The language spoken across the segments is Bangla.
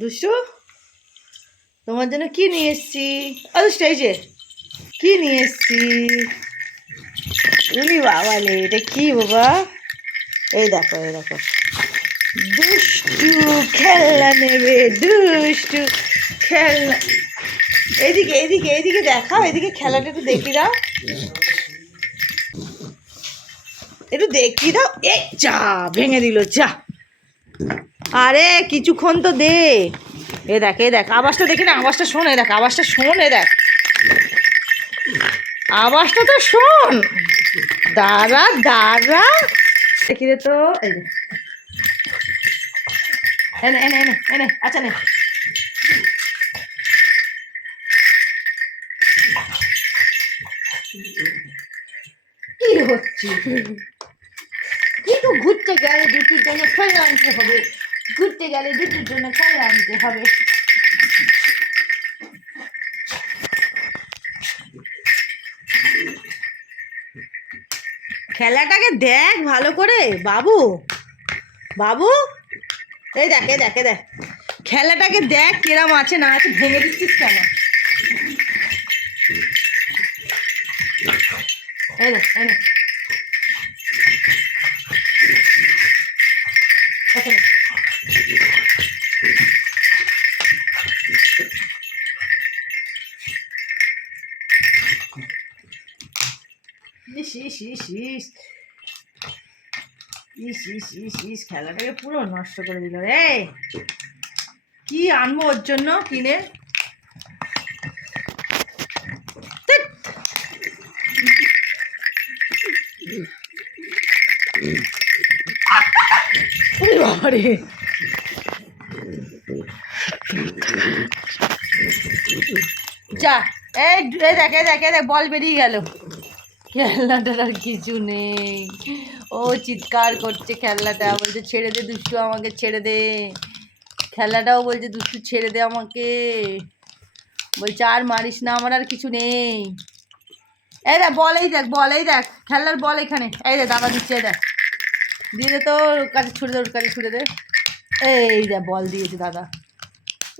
দুষ্টু তোমার জন্য কি নিয়ে এসছি? স্টেজে কি নিয়ে এসছি? উনি বাবা রে, এটা কি বাবা? এই দেখো এই দেখো, দুষ্টু খেলনা নেবে, দুষ্টু খেলনা। এইদিকে এইদিকে এইদিকে দেখাও, এদিকে খেলাটা একটু দেখি দাও, একটু দেখি দাও। এই যা ভেঙে দিল, যা। আরে কিছুক্ষণ তো দে। এ দেখ এ দেখ, আওয়াজটা দেখি না, আওয়াজটা শোন, এ দেখ আওয়াজটা শোন, এ দেখ আওয়াজটা তো শোন। দাঁড়া দাঁড়া, দেখি রে তো। এই যে এনে এনে এনে এনে, আচ্ছা নে। কি হচ্ছে? কিন্তু ঘুরতে গেলে দুটোর জন্য খেয়ে আনতে হবে, ঘুরতে গেলে দুটোর জন্য খেয়ে আনতে হবে। খেলাটাকে দেখ ভালো করে বাবু, বাবু এই দেখ এই দেখ এই দেখ, খেলাটাকে দেখ কিরম আছে না আছে, ভেঙে দিচ্ছিস কেন? এই দেখ এই দেখ, ইস ইস ইস ইস ইস ইস ইস ইস, খেলাটাকে পুরো নষ্ট করে দিল রে। কি আনবো ওর জন্য কিনে? বাবারে, যা। এই দেখে দেখে দেখ, বল বেরিয়ে গেল। খেলনাটার আর কিছু নেই। ও চিৎকার করছে, খেলনাটা বলছে ছেড়ে দে দুষ্টু, আমাকে ছেড়ে দে। খেলনাটাও বলছে দুষ্টু ছেড়ে দে আমাকে, বলছে আর মারিস না, আমার আর কিছু নেই। এই দেখ বল, এই দেখ বল, এই দেখ খেলনার বল এখানে, এই দেখ দাদা দিচ্ছে, এই দেখ দিয়ে দে, তো ওর কাছে ছুড়ে দে, ওর কাছে ছুড়ে দে। এই দেখ বল দিয়েছে দাদা।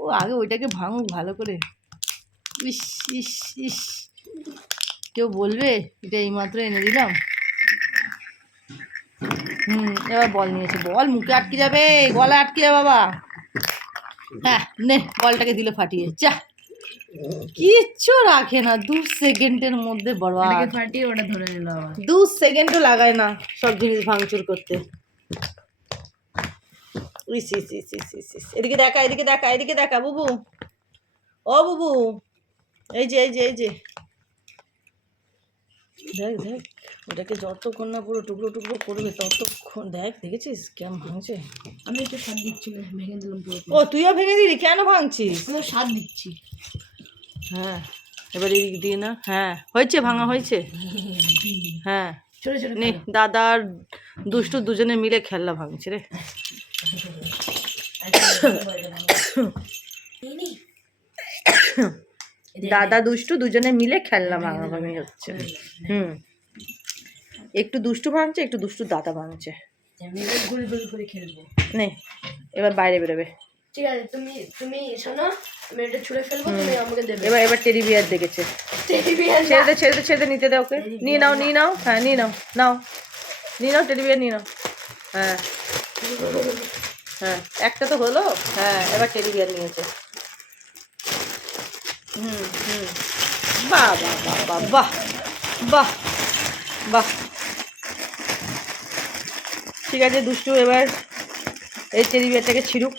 ও আগে ওইটাকে ভাঙুক ভালো করে। ইস ইস ইস, কেউ বলবে এটা এইমাত্র এনে দিলাম। এবার বল নিয়েছে, বল মুখে আটকে যাবে, গলা আটকে যাবে বাবা। হ্যাঁ নে, বলটাকে দিলে ফাটিয়ে, যা। কিচ্ছু রাখে না, 2 সেকেন্ডের মধ্যে বরবাদ। ফাটিয়ে ওটা ধরে নিল, 2 সেকেন্ডও লাগায় না সব জিনিস ভাঙচুর করতে। ইস ইস ইস ইস ইস ইস, এদিকে দেখা এদিকে দেখা এদিকে দেখা, বুবু ও বুবু, এই যে এই যে এই যে দেখ দেখ, ওটাকে যতক্ষণ না পুরো টুকরো টুকরো করবে ততক্ষণ। দেখ দেখেছিস কেমন ভাঙছে? আমি একটু স্বাদ দিচ্ছি, ভেঙে দিলাম পুরো। ও তুইও ভেঙে দিলি, কেন ভাঙছিস? আমি স্বাদ দিচ্ছি। হ্যাঁ এবার এদিক দিয়ে না, হ্যাঁ হয়েছে, ভাঙা হয়েছে। হ্যাঁ ছোট ছোট নে, দাদা আর দুষ্টু দুজনে মিলে খেলনা ভাঙছে রে। দাদা দুষ্টু দুজনে মিলে খেলনা ভাঙাভাঙি হচ্ছে। একটু দুষ্টু ভাঙছে, একটু দুষ্টু দাদা ভাঙছে। ঘুরে ঘুরে করে খেলবো। নে এবার বাইরে বেরোবে। ঠিক আছে, তুমি তুমি শোনো, আমি এটা ছুঁড়ে ফেলবো, তুমি আমাকে দেবে। এবার এবার টেডি বিয়ার দেখেছে, টেডি বিয়ার ছেড়ে দে ছেড়ে দে ছেড়ে দে, নিতে দে ওকে। নিয়ে নাও নিয়ে নাও, হ্যাঁ নিয়ে নাও, নাও নিয়ে নাও টেডি বিয়ার নিয়ে নাও। হ্যাঁ হ্যাঁ একটা তো হলো, হ্যাঁ এবার টেডি বিয়ার নিয়েছে। বাহ বাহ বাহ বাহ বাহ বাহ বাহ। ঠিক আছে দুষ্টু, এবার এই টেডি বিয়ারটাকে ছিড়ুক।